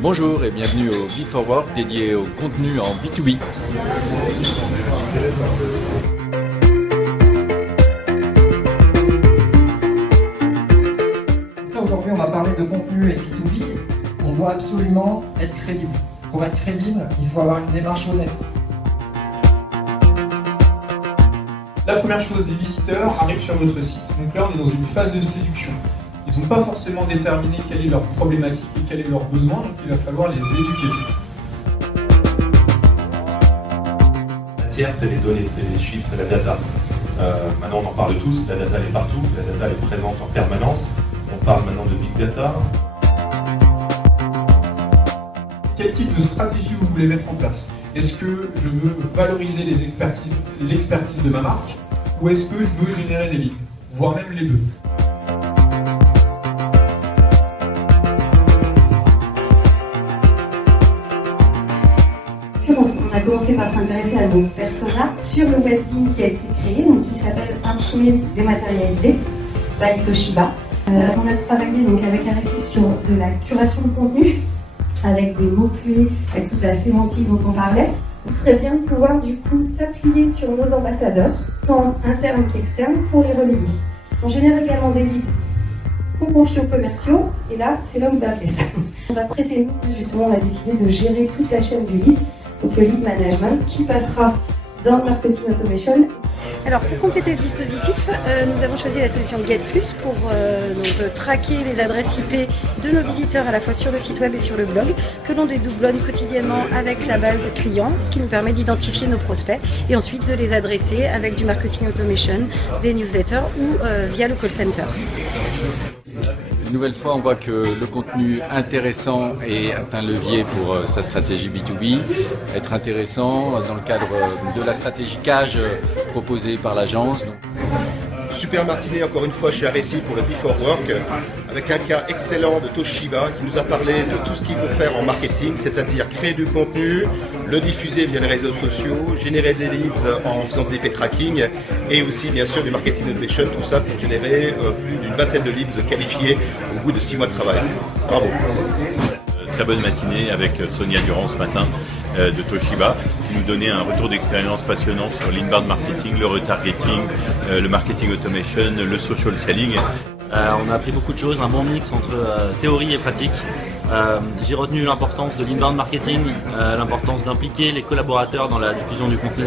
Bonjour et bienvenue au Before Work dédié au contenu en B2B. Aujourd'hui, on va parler de contenu et B2B. On doit absolument être crédible. Pour être crédible, il faut avoir une démarche honnête. La première chose, les visiteurs arrivent sur notre site. Donc là, on est dans une phase de séduction. Ils n'ont pas forcément déterminé quelle est leur problématique et quel est leur besoin, donc il va falloir les éduquer. La matière, c'est les données, c'est les chiffres, c'est la data. Maintenant, on en parle tous, la data elle est partout, la data elle est présente en permanence. On parle maintenant de big data. Quel type de stratégie vous voulez mettre en place? Est-ce que je veux valoriser l'expertise de ma marque, ou est-ce que je veux générer des leads, voire même les deux? On a commencé par s'intéresser à nos personas sur le webzine qui a été créé, donc qui s'appelle Imprimé dématérialisé by Toshiba. On a travaillé donc avec RSI sur de la curation de contenu, avec des mots-clés, avec toute la sémantique dont on parlait. Il serait bien de pouvoir du coup s'appuyer sur nos ambassadeurs, tant internes qu'externes, pour les relayer. On génère également des leads qu'on confie aux commerciaux, et là, c'est là où va blesse. On va traiter, justement, on a décidé de gérer toute la chaîne du lead, donc le lead management, qui passera dans le marketing automation. Alors pour compléter ce dispositif, nous avons choisi la solution Get Plus pour traquer les adresses IP de nos visiteurs à la fois sur le site web et sur le blog, que l'on dédoublonne quotidiennement avec la base client, ce qui nous permet d'identifier nos prospects et ensuite de les adresser avec du marketing automation, des newsletters ou via le call center. Une nouvelle fois, on voit que le contenu intéressant est un levier pour sa stratégie B2B. Être intéressant dans le cadre de la stratégie CAGE proposée par l'agence. Super matinée encore une fois chez RSI pour le Before Work, avec un cas excellent de Toshiba qui nous a parlé de tout ce qu'il faut faire en marketing, c'est-à-dire créer du contenu, le diffuser via les réseaux sociaux, générer des leads en faisant de l'IP tracking et aussi bien sûr du marketing automation, tout ça pour générer plus d'une vingtaine de leads qualifiés au bout de 6 mois de travail. Bravo. Très bonne matinée avec Sonia Durand ce matin de Toshiba qui nous donnait un retour d'expérience passionnant sur l'inbound marketing, le retargeting, le marketing automation, le social selling. On a appris beaucoup de choses, un bon mix entre théorie et pratique. J'ai retenu l'importance de l'inbound marketing, l'importance d'impliquer les collaborateurs dans la diffusion du contenu.